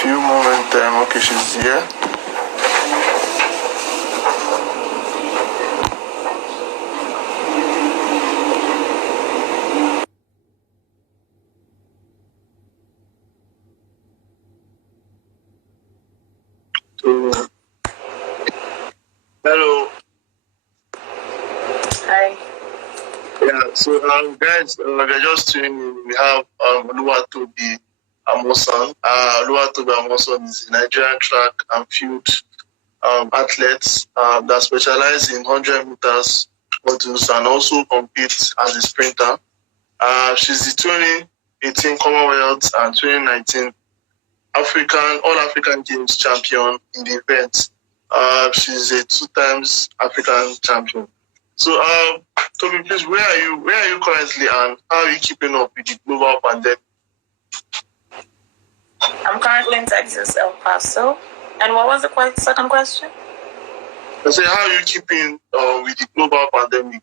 few moment time. Okay, she's here. So, hello. Hi. Yeah. So, guys, we're just tuning in. We have Tobi Amusan. Tobi Amusan is a Nigerian track and field athlete that specializes in 100 meters hurdles and also competes as a sprinter. She's the 2018 Commonwealth and 2019 All-African Games champion in the event. She's a 2 times African champion. So, Tobi, please, where are you currently, and how are you keeping up with the global pandemic? I'm currently in Texas, El Paso. And what was the second question? I say, how are you keeping with the global pandemic?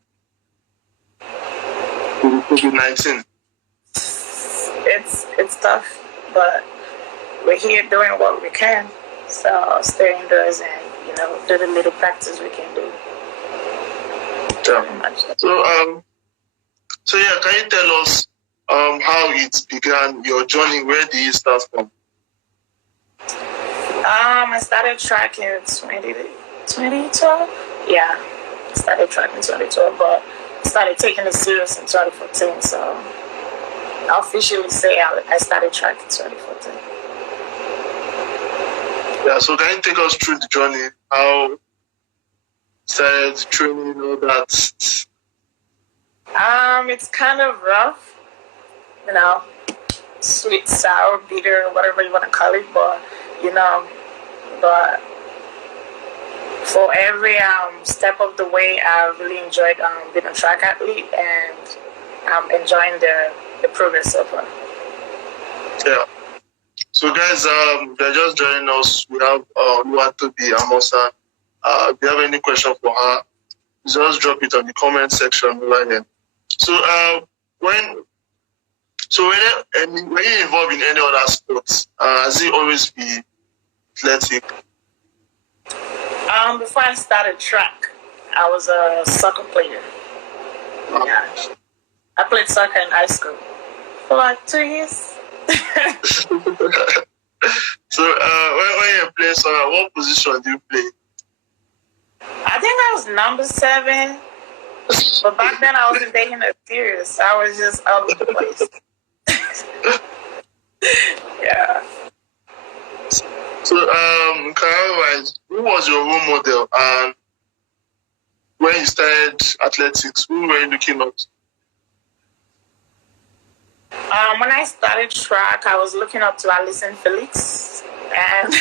COVID-19. It's tough, but we're here doing what we can. So stay indoors and do the little practice we can do. Yeah. So yeah, can you tell us how it began, your journey? Where did you start from? I started tracking in 2012. Yeah, I started tracking in 2012, but started taking it serious in 2014. So I officially say I started tracking in 2014. Yeah, so can you take us through the journey? How started training, all that? It's kind of rough, sweet, sour, bitter, whatever you want to call it, but for every step of the way, I really enjoyed being a track athlete, and I'm enjoying the progress so far. Yeah. So guys, they're just joining us. We have Tobi Amusan. If you have any question for her, just drop it on the comment section over here. So when you're involved in any other sports, has it always been athletic? Before I started track, I was a soccer player. Yeah. I played soccer in high school for like 2 years. So when you play soccer, what position do you play? I think I was number 7. But back then I wasn't taking it serious. I was just all over the place. Yeah. So, career-wise, who was your role model? And when you started athletics, who were you looking at? When I started track, I was looking up to Alison Felix. And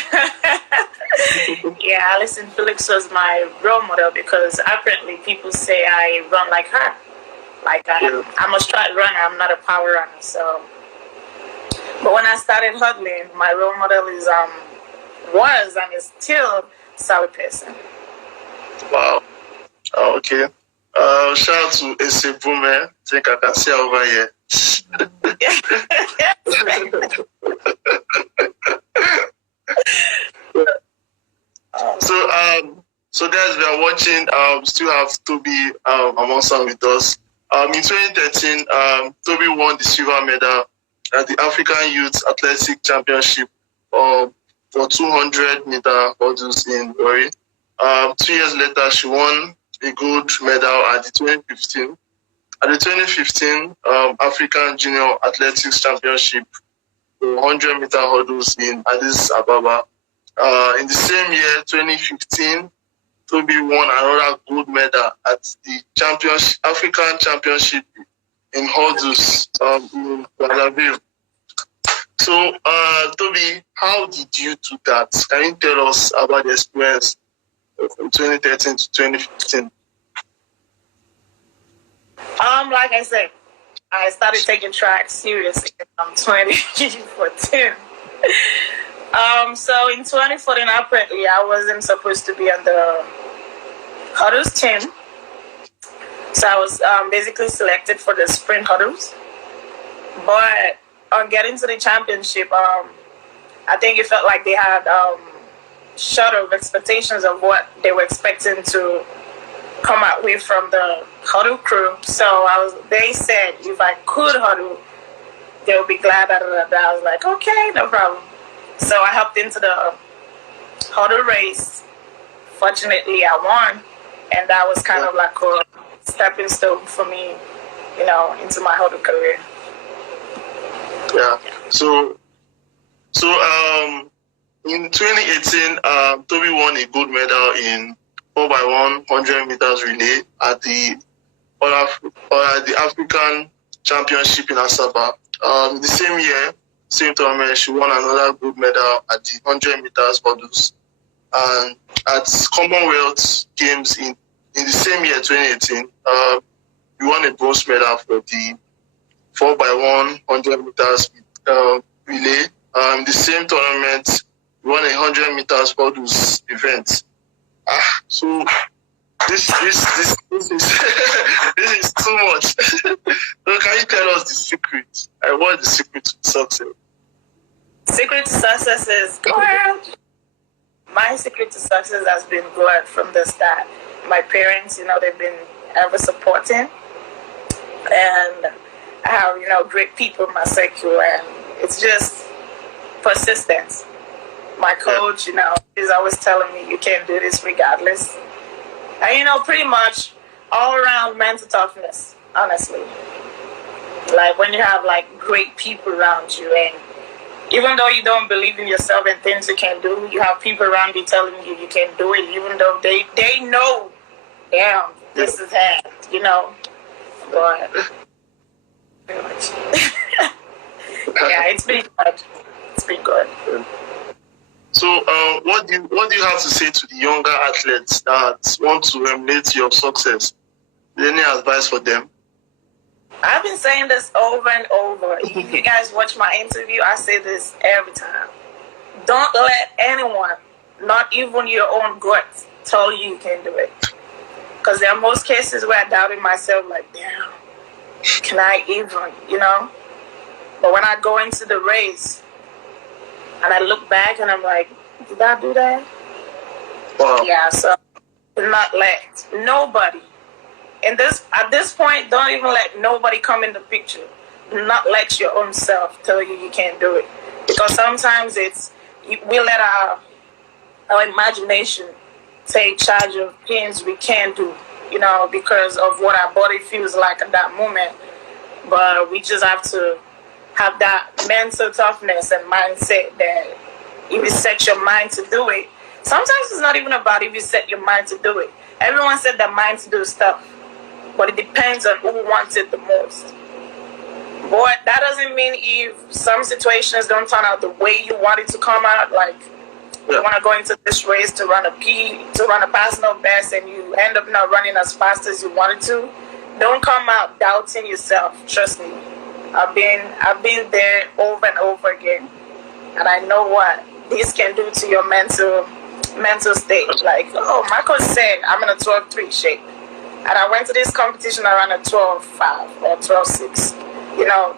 yeah, Alison Felix was my role model because apparently people say I run like her. Like I'm a straight runner, I'm not a power runner. So, but when I started hurdling, my role model was and is still Sally Pearson. Wow. Okay. Shout out to Ese Boomer. I think I can see her over here. So guys, we are watching. Still have Tobi Amusan with us. In 2013, Tobi won the silver medal at the African Youth Athletic Championship for 200-meter hurdles in Warri. 2 years later, she won a gold medal at the 2015 African Junior Athletics Championship for 100-meter hurdles in Addis Ababa. In the same year, 2015, Tobi won another gold medal at the African Championship in hurdles in Brazzaville. So, Tobi, how did you do that? Can you tell us about the experience from 2013 to 2015? Like I said, I started taking track seriously in 2014. So in 2014, apparently, I wasn't supposed to be on the hurdles team. So I was basically selected for the sprint hurdles. But on getting to the championship, I think it felt like they had short of expectations of what they were expecting to come out with from the huddle crew. So they said if I could huddle, they would be glad. I was like, okay, no problem. So I hopped into the huddle race. Fortunately, I won, and that was kind of like a stepping stone for me, into my huddle career. Yeah. So in 2018, Tobi won a gold medal in 4x100 meters relay at the African Championship in Asaba. The same year, same tournament, she won another gold medal at the 100 meters hurdles. And at Commonwealth Games in the same year, 2018, we won a bronze medal for the 4x100 meters relay. The same tournament, we won a 100 meters hurdles event. So this is this is too much. So can you tell us the secret? What is the secret to success? Secret to success is God. My secret to success has been God from the start. My parents, they've been ever supporting, and I have great people in my circle, and it's just persistence. My coach, is always telling me you can't do this regardless. And, pretty much all around mental toughness, honestly. Like when you have great people around you, and even though you don't believe in yourself and things you can do, you have people around you telling you can do it, even though they know, damn, this is hard, But pretty much. Yeah, it's been good. It's been good. So, what do you have to say to the younger athletes that want to emulate your success? Any advice for them? I've been saying this over and over. If you guys watch my interview, I say this every time. Don't let anyone, not even your own gut, tell you can do it. Because there are most cases where I doubted myself, like, damn, can I even, But when I go into the race, and I look back and I'm like, did I do that? Wow. Yeah, so do not let nobody. At this point, don't even let nobody come in the picture. Do not let your own self tell you can't do it. Because sometimes we let our imagination take charge of things we can't do, because of what our body feels like at that moment. But we just have to have that mental toughness and mindset that if you set your mind to do it, sometimes it's not even about if you set your mind to do it. Everyone set their mind to do stuff, but it depends on who wants it the most. But that doesn't mean if some situations don't turn out the way you want it to come out, like you want to go into this race to run a personal best and you end up not running as fast as you wanted to, don't come out doubting yourself. Trust me. I've been there over and over again, and I know what this can do to your mental state. Like, my coach said I'm in a 12-3 shape, and I went to this competition around a 12-5 or 12-6.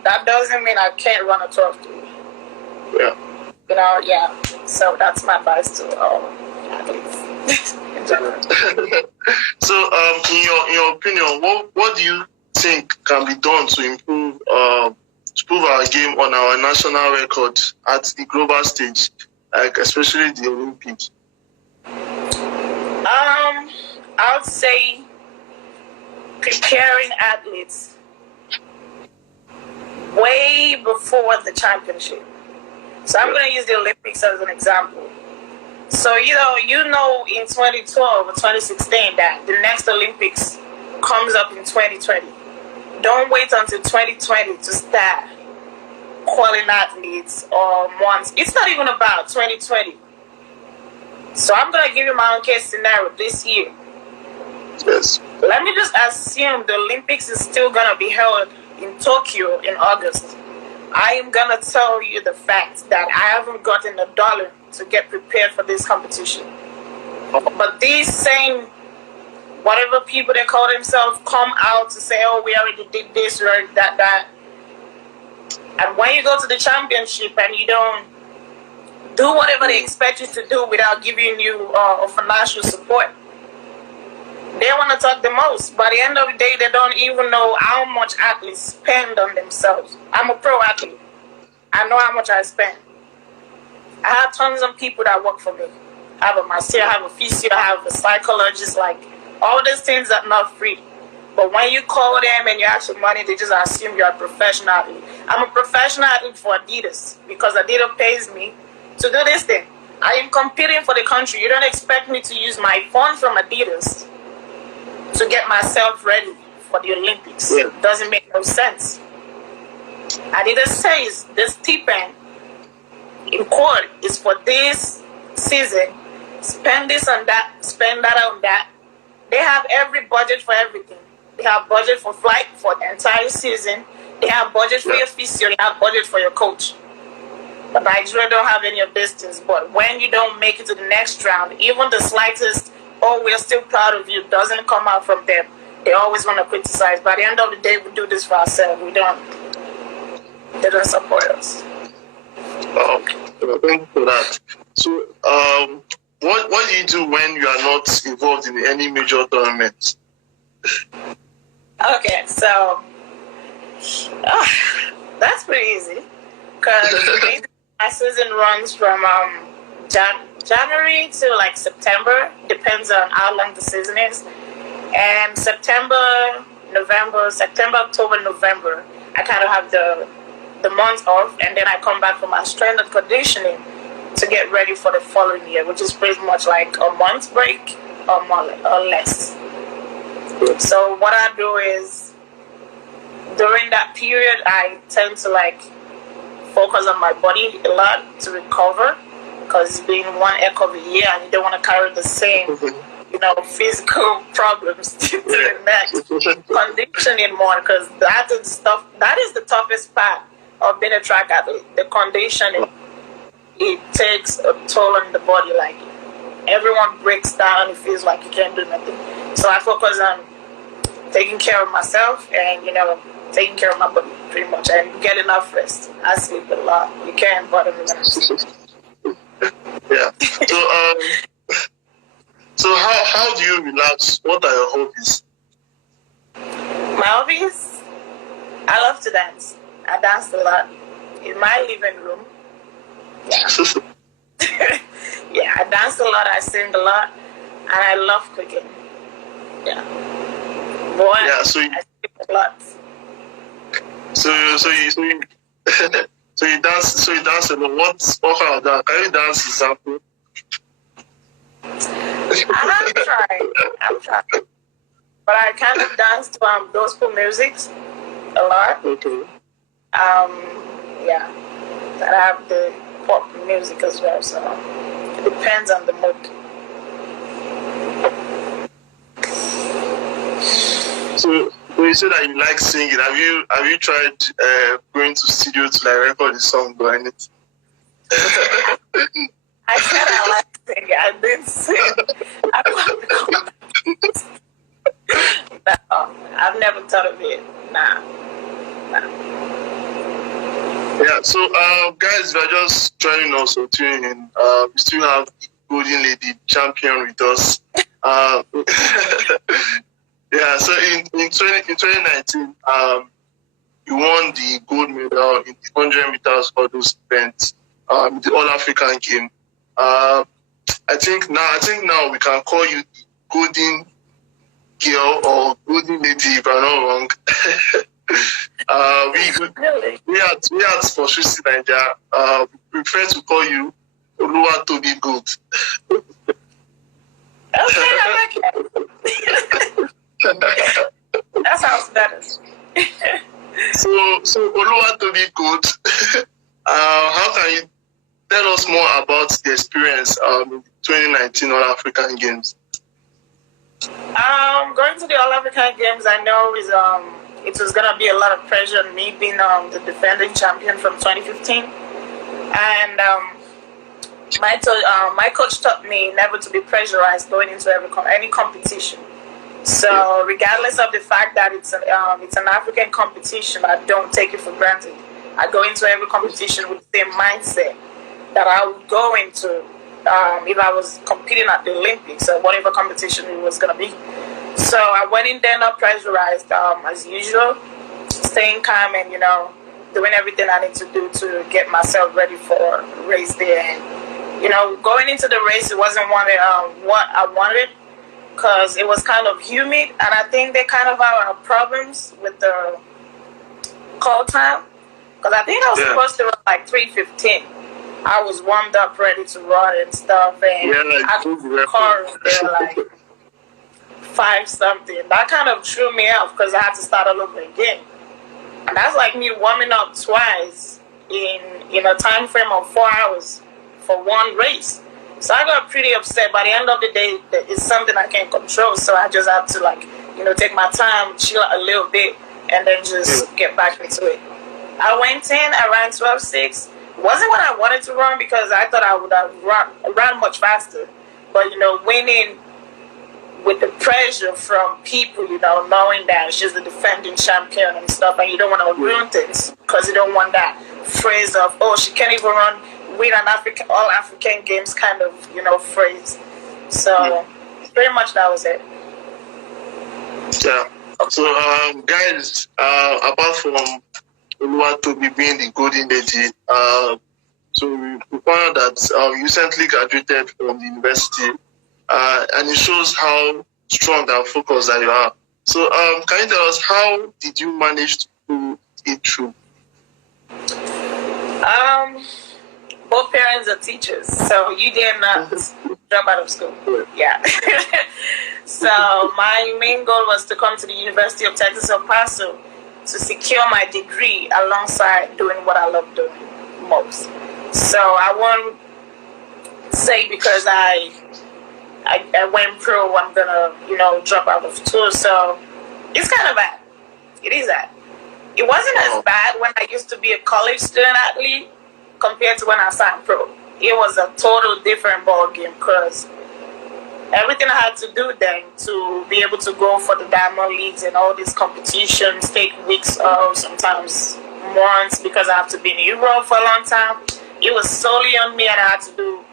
That doesn't mean I can't run a 12-3. Yeah. So that's my advice to athletes in general. So, in your opinion, what do you think can be done to improve our game on our national record at the global stage, especially the Olympics? I would say preparing athletes way before the championship. So I'm going to use the Olympics as an example. So, in 2012 or 2016 that the next Olympics comes up in 2020. Don't wait until 2020 to start calling athletes or months. It's not even about 2020. So I'm going to give you my own case scenario this year. Yes. Let me just assume the Olympics is still going to be held in Tokyo in August. I am going to tell you the fact that I haven't gotten $1 to get prepared for this competition. But these same whatever people they call themselves come out to say, we already did this, we already did that. And when you go to the championship and you don't do whatever they expect you to do without giving you financial support. They want to talk the most. By the end of the day, they don't even know how much athletes spend on themselves. I'm a pro athlete. I know how much I spend. I have tons of people that work for me. I have a masseur, I have a physio, I have a psychologist. Like, all these things are not free. But when you call them and you ask for money, they just assume you're a professional athlete. I'm a professional athlete for Adidas because Adidas pays me to do this thing. I am competing for the country. You don't expect me to use my funds from Adidas to get myself ready for the Olympics. Yeah. It doesn't make no sense. Adidas says this stipend in court is for this season. Spend this on that, spend that on that. They have every budget for everything. They have budget for flight for the entire season. They have budget for your physio. They have budget for your coach. But Nigeria don't have any of these things. But when you don't make it to the next round, even the slightest, oh, we're still proud of you, doesn't come out from them. They always want to criticize. By the end of the day, we do this for ourselves. They don't support us. Thank you for that. So, what do you do when you are not involved in any major tournaments? Okay, so that's pretty easy because my season runs from January to like September, depends on how long the season is. And September, October, November, I kind of have the month off, and then I come back for my strength and conditioning to get ready for the following year, which is pretty much like a month break or more or less. So what I do is during that period, I tend to like focus on my body a lot to recover because it's been one heck of a year and you don't want to carry the same, physical problems to the next. Conditioning more because that is the toughest part of being a track athlete. The conditioning, it takes a toll on the body. Like everyone breaks down, it feels like you can't do nothing. So I focus on taking care of myself and, taking care of my body pretty much and get enough rest. I sleep a lot. You can't bother me when I sleep. Yeah. So how do you relax? What are your hobbies? My hobbies? I love to dance. I dance a lot in my living room. Yeah. Yeah, I dance a lot. I sing a lot. And I love cooking. Yeah. Boy, yeah, so I sleep a lot. So you dance a lot. What kind of dance? Can you dance example? I'm trying. But I kind of dance to gospel music a lot. Okay. Yeah. And I have the pop music as well, so it depends on the mood. So you say that you like singing. Have you tried going to studio to like record a song or anything? I said I like singing. I didn't sing. No, I've never thought of it. Nah. Yeah, so guys, we are just joining us or tuning in. We still have the Golden Lady champion with us. Yeah, so in 2019, you won the gold medal in the 100 meters hurdles event, the All-African game. I think now we can call you the Golden Girl or Golden Lady if I'm not wrong. We at Sport360nja, we prefer to call you OluwatobiGOLD. Okay, I like it. That sounds better. So OluwatobiGOLD, how can you tell us more about the experience in the 2019 All-African Games? Going to the All-African Games, I know it was going to be a lot of pressure on me being the defending champion from 2015. And my coach taught me never to be pressurized going into any competition. So regardless of the fact that it's an African competition, I don't take it for granted. I go into every competition with the same mindset. that I would go into if I was competing at the Olympics or whatever competition it was going to be. So I went in there not pressurized as usual, staying calm and, doing everything I need to do to get myself ready for a race there. And, going into the race, it wasn't what I wanted because it was kind of humid. And I think they kind of have problems with the call time. Because I think I was supposed to run like 3:15. I was warmed up, ready to run and stuff. And I took the car there like 5-something. That kind of threw me off because I had to start all over again. And that's like me warming up twice in a time frame of 4 hours for one race. So I got pretty upset. By the end of the day, it's something I can't control. So I just have to take my time, chill a little bit, and then just get back into it. I went in, I ran 12.6. Wasn't what I wanted to run because I thought I would have run much faster. But, winning with the pressure from people, knowing that she's the defending champion and stuff, and you don't want to ruin things because you don't want that phrase of, she can't even win an all-African games kind of, phrase. So pretty much that was it. Yeah. So, guys, apart from Oluwatobi being the golden lady, so we found that you recently graduated from the university, and it shows how strong and focused that you are. So, can you tell us how did you manage to pull it through? Both parents are teachers, so you did not drop out of school. Yeah. So my main goal was to come to the University of Texas El Paso to secure my degree alongside doing what I love doing most. So I won't say because I went pro, I'm gonna, drop out of school. So it's kind of bad. It is that. It wasn't as bad when I used to be a college student athlete compared to when I signed pro. It was a total different ball game because everything I had to do then to be able to go for the Diamond Leagues and all these competitions take weeks or sometimes months because I have to be in Europe for a long time. It was solely on me and I had to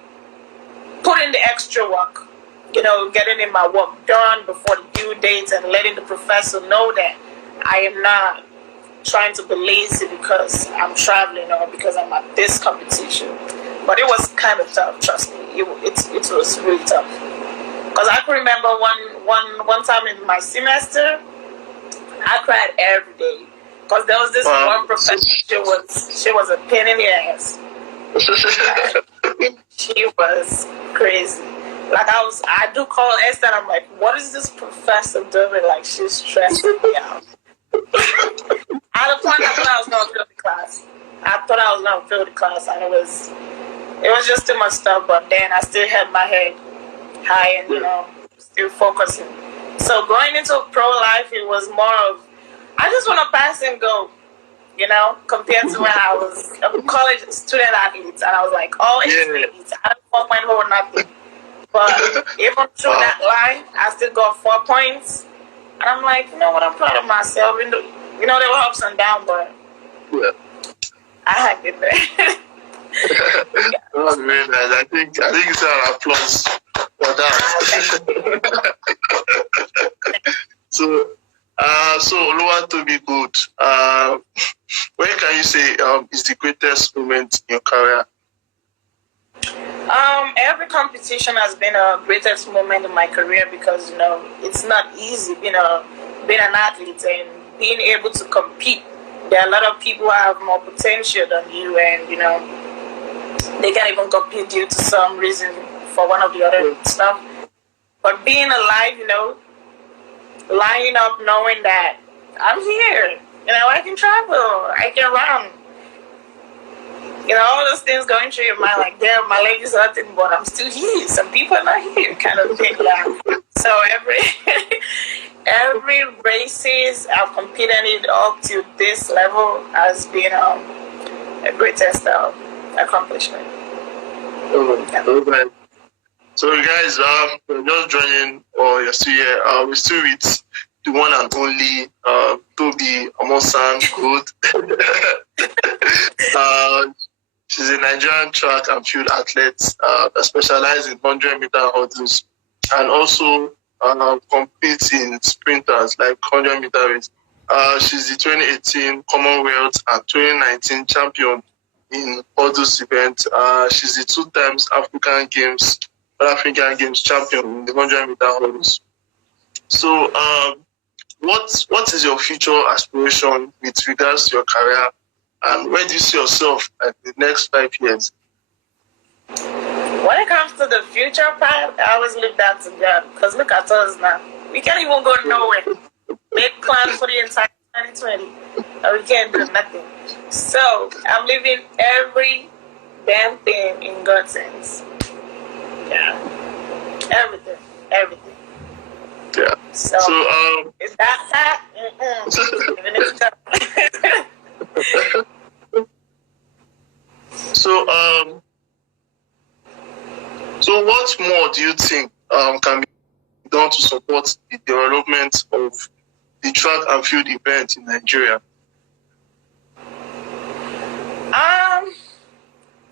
put in the extra work, getting in my work done before the due dates and letting the professor know that I am not trying to be lazy because I'm traveling or because I'm at this competition. But it was kind of tough, trust me. It was really tough. Because I can remember one time in my semester, I cried every day. Because there was this one professor, she was a pain in the ass. She was crazy. I do call Esther and I'm like, what is this professor doing? Like, she's stressing me out. At the point, I thought I was going to fail the class. And it was just too much stuff. But then I still had my head high and, still focusing. So going into pro life, it was more of, I just want to pass and go, compared to when I was a college student athlete. And I was like, all athletes, I had 4 point or nothing. But even through that line, I still got 4 points. And I'm like, you know what, I'm proud of myself. There were ups and downs, but I hung in there. That was very nice. I think it's an applause for that. So OluwatobiGOLD, where can you say is the greatest moment in your career? Every competition has been a greatest moment in my career because, it's not easy being an athlete and being able to compete. There are a lot of people who have more potential than you and, they can't even compete due to some reason for one of the other stuff. But being alive, lining up knowing that I'm here, I can travel, I can run. All those things going through your mind, like, damn, my leg is hurting, but I'm still here. Some people are not here, kind of thing. Yeah. So every races I've competed in up to this level has been a greatest accomplishment. Okay. So, guys, you're just joining, or you're still here. We're still with the one and only Tobi Amusan. Good. She's a Nigerian track and field athlete that specializes in 100-meter hurdles and also competes in sprinters like 100-meter race. She's the 2018 Commonwealth and 2019 champion in hurdles event. She's the 2 times African Games champion in the 100-meter hurdles. So, what is your future aspiration with regards to your career, and where do you see yourself at the next 5 years? When it comes to the future part, I always leave that to God. Because look at us now. We can't even go nowhere. Make plans for the entire 2020. And we can't do nothing. So, I'm leaving every damn thing in God's hands. Yeah. Everything. Yeah. So is that? Even if So what more do you think can be done to support the development of the track and field event in Nigeria?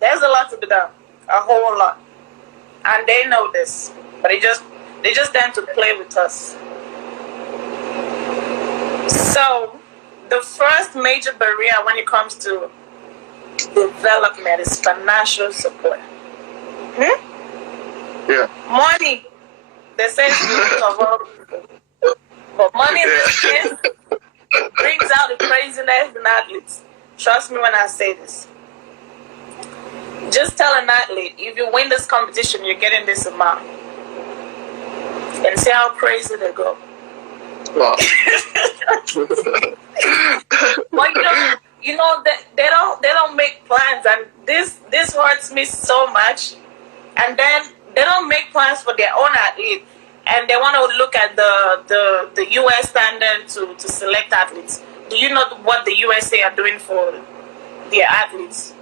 There's a lot to be done, a whole lot, and they know this, but they just tend to play with us. So, the first major barrier when it comes to development is financial support. Yeah. Money. They say it's the root of all evil. But money in this case brings out the craziness in athletes. Trust me when I say this. Just tell an athlete, if you win this competition, you're getting this amount. And see how crazy they go. Wow. But they don't make plans, and this hurts me so much. And then they don't make plans for their own athlete, and they want to look at the US standard to select athletes. Do you know what the USA are doing for their athletes?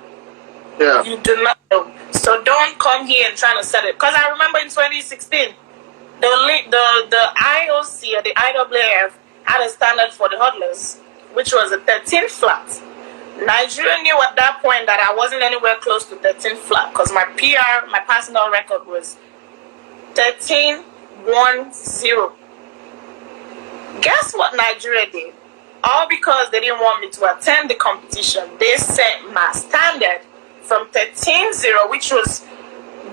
Yeah. You do not know. So don't come here and try to set it. Because I remember in 2016, the IOC or the IAAF had a standard for the hurdlers, which was a 13 flat. Nigeria knew at that point that I wasn't anywhere close to 13 flat because my PR, my personal record was 13.10. Guess what Nigeria did? All because they didn't want me to attend the competition. They set my standard from 13.0, which was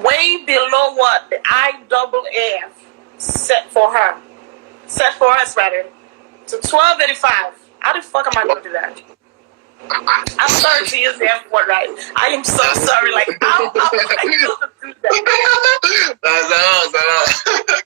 way below what the IAAF set for us, to 12.85. How the fuck am I going to do that? I'm sorry to use the F word, right? I am so sorry. Like, how am I going to do that?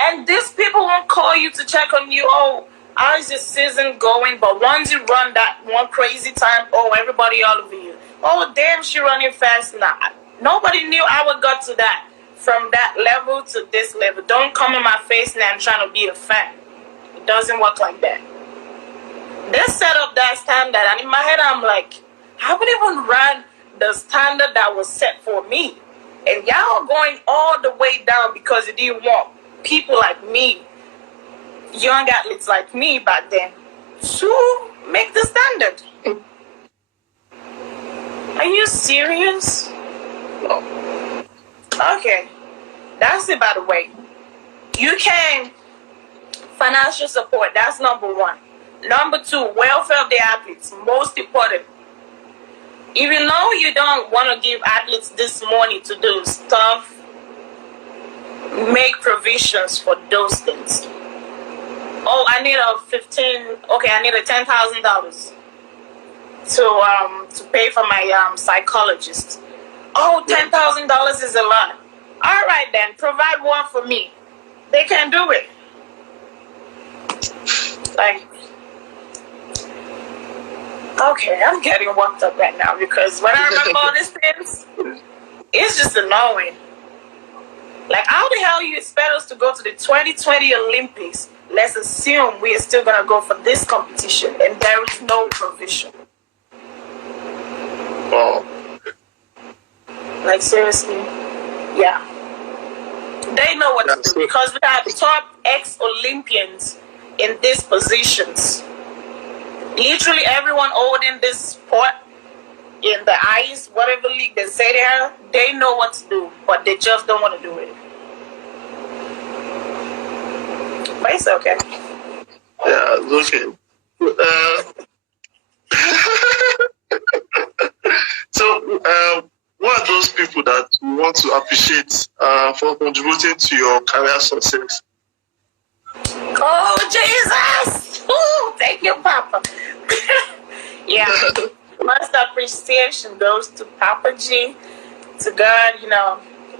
And these people won't call you to check on you. Oh, how is your season going? But once you run that one crazy time, oh, everybody all over you. Oh, damn, she running fast now. Nobody knew I would got to that. From that level to this level. Don't come in my face now and trying to be a fan. It doesn't work like that. They set up that standard, and in my head, I'm like, I haven't even run the standard that was set for me. And y'all going all the way down because you didn't want people like me, young athletes like me back then, to make the standard. Are you serious? No. Okay. That's it, by the way. You can financial support. That's number one. Number two, welfare of the athletes. Most important. Even though you don't want to give athletes this money to do stuff, make provisions for those things. Oh, I need a $10,000 to pay for my psychologist. Oh, $10,000 is a lot. All right, then, provide one for me. They can do it. Like, okay, I'm getting worked up right now because when I remember all these things, it's just annoying. Like, how the hell you expect us to go to the 2020 Olympics? Let's assume we are still going to go for this competition and there is no provision. Oh. Like, seriously? Yeah. They know what to do because we have top ex-Olympians in these positions. Literally everyone holding this sport in the ice, whatever league they say they are, they know what to do, but they just don't want to do it. But it's okay. Yeah, it's okay. So, what are those people that you want to appreciate for contributing to your career success? Oh, Jesus! Ooh, thank you, Papa. Yeah. Most appreciation goes to Papa G, to God.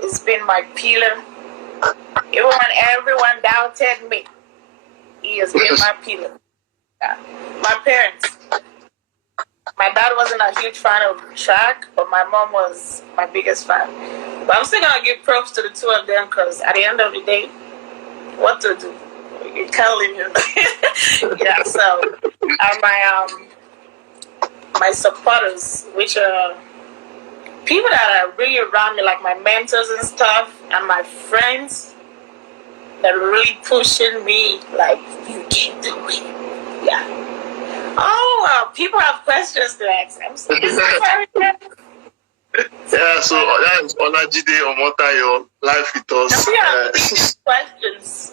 It's been my pillar. Even when everyone doubted me, he has been my pillar. Yeah. My parents. My dad wasn't a huge fan of track, but my mom was my biggest fan. But I'm still going to give props to the two of them because at the end of the day, what to do? You can't leave him. Yeah, so my supporters, which are people that are really around me, like my mentors and stuff, and my friends that are really pushing me, like, you can do it. Yeah. Oh, people have questions to ask. I'm so sorry. Yeah, so that is Olajide Omotayo, live with us. Questions.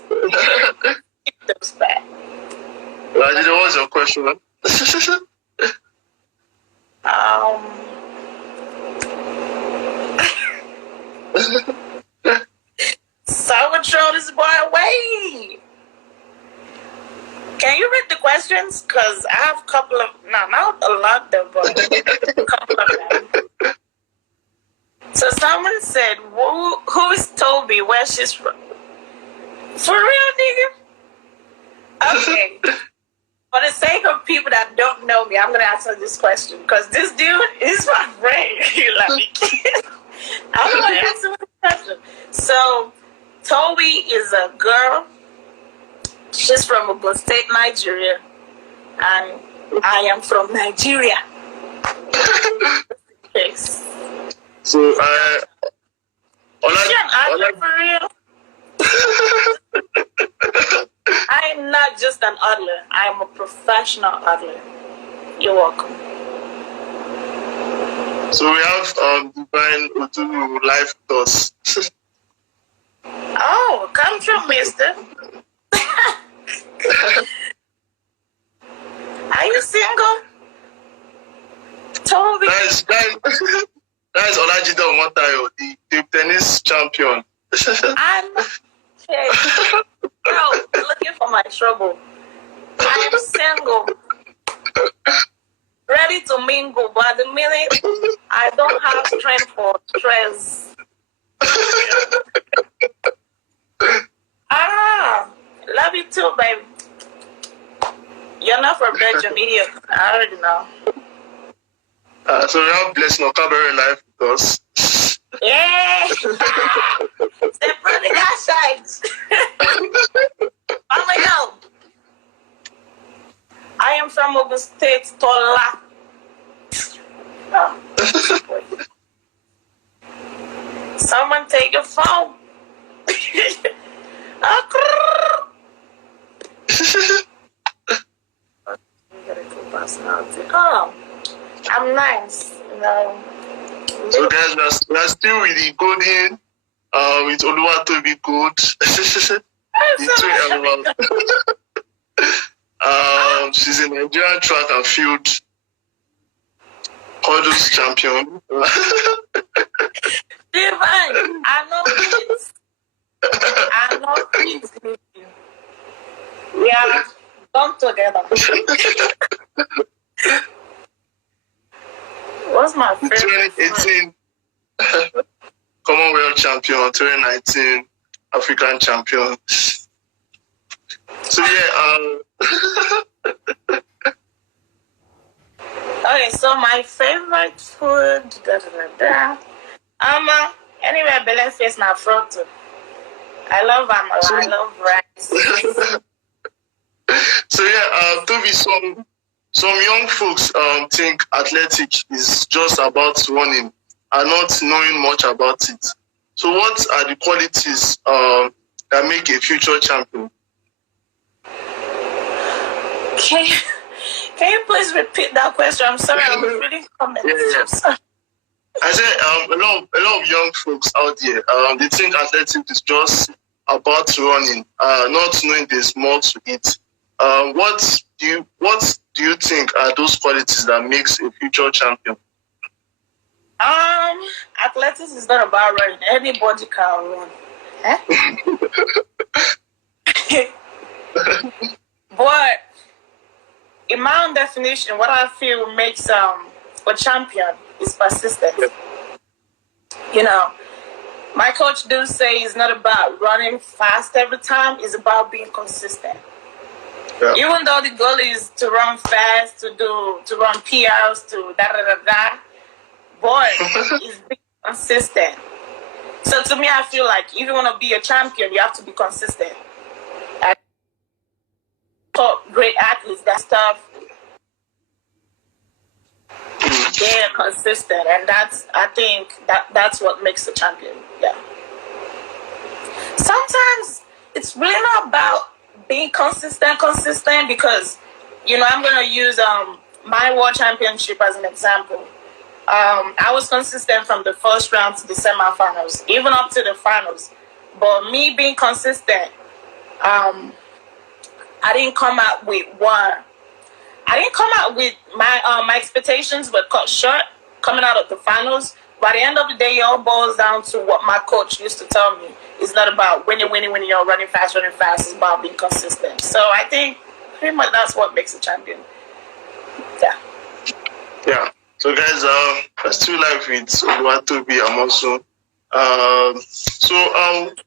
Keep those back. Olajide, what's your question? So I would throw this boy away. Can you read the questions? Because I have a couple of, not a lot though, but a couple of them. So someone said, who is Tobi? Where she's from? For real, nigga? Okay. For the sake of people that don't know me, I'm going to answer this question. Because this dude is my friend. Like, I'm going to answer this question. So, Tobi is a girl. She's from Ogun State, Nigeria. And I am from Nigeria. Yes. So, for real? I am not just an adler. I am a professional adler. You're welcome. So we have Divine Odu live with us. Oh, come true, mister. Are you single? Tobi. That is Olajide Omotayo, the table tennis champion. I'm looking for my trouble. I am single. Ready to mingle, but the minute I don't have strength for stress. Love you too, baby. You're not from Belgium, idiot. I already know. So we have Blessing Okabere live with us. Yeah! Step on the sides. Oh my God. I am from Ogun State, Tola. Oh. Someone take your phone. Oh, I'm nice, So guys, we are still with the golden, with OluwatobiGOLD. She's a Nigerian track and field hurdles champion. Divine, I know things. We are done together. What's my favorite? 2018 Commonwealth champion, 2019 African champion. So Okay, so my favorite food, anyway, Belen face na front. I love amala, I love rice. So Tobi, some young folks think athletic is just about running and not knowing much about it. So what are the qualities that make a future champion? Can you please repeat that question? I'm sorry, I was reading comments. Yeah. I said a lot of young folks out there, they think athletics is just about running, not knowing there's more to it. What do you think are those qualities that makes a future champion? Athletics is not about running. Anybody can run. But in my own definition, what I feel makes a champion is persistence. You know, my coach do say it's not about running fast every time, it's about being consistent. Yeah. Even though the goal is to run fast, to run PRs, to da-da-da-da, boy, it's being consistent. So to me, I feel like if you want to be a champion, you have to be consistent. I taught great athletes that stuff. They're consistent, and I think that's what makes a champion. Yeah. Sometimes it's really not about being consistent, because, I'm going to use my world championship as an example. I was consistent from the first round to the semifinals, even up to the finals. But me being consistent, I didn't come out with one. I didn't come out with my expectations were cut short coming out of the finals. By the end of the day, it all boils down to what my coach used to tell me. It's not about winning, you're running fast. It's about being consistent. So I think pretty much that's what makes a champion. Yeah. Yeah. So guys, let's do live with Tobi Amusan.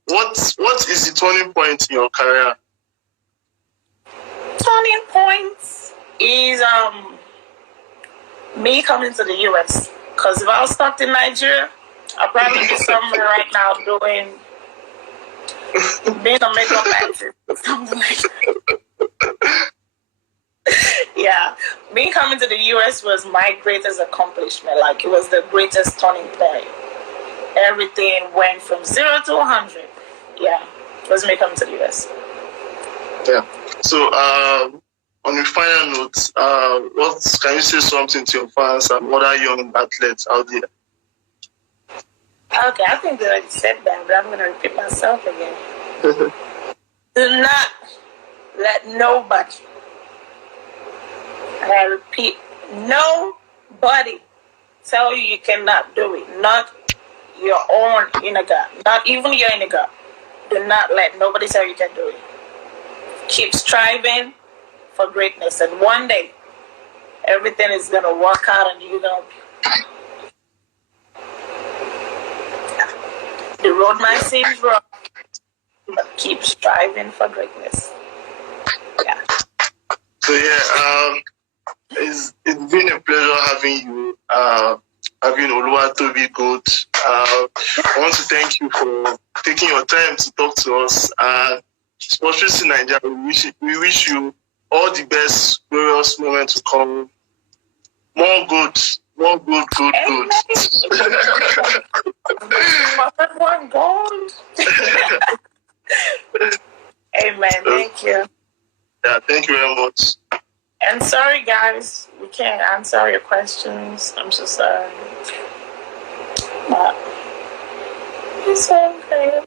What is the turning point in your career? Turning points is me coming to the US. Because if I was stuck in Nigeria, I'd probably be somewhere right now being a makeup artist or something like that. Yeah, me coming to the US was my greatest accomplishment. Like, it was the greatest turning point. Everything went from 0 to 100. Yeah, it was me coming to the US. Yeah. So, on the final note, can you say something to your fans and other young athletes out there? Okay, I think that I said that, but I'm going to repeat myself again. Do not let nobody, and I repeat, nobody tell you cannot do it. Not your own inner God, not even your inner God. Do not let nobody tell you can do it. Keep striving for greatness, and one day everything is going to work out, and you're going to... The road might seem rough, but keep striving for greatness. Yeah. So it's been a pleasure having you, having OluwatobiGOLD. I want to thank you for taking your time to talk to us. Sport360nja, we wish you all the best, glorious moments to come. More good. One gold. Amen. Thank you. Yeah, thank you very much. And sorry, guys, we can't answer your questions. I'm so sorry. But it's okay.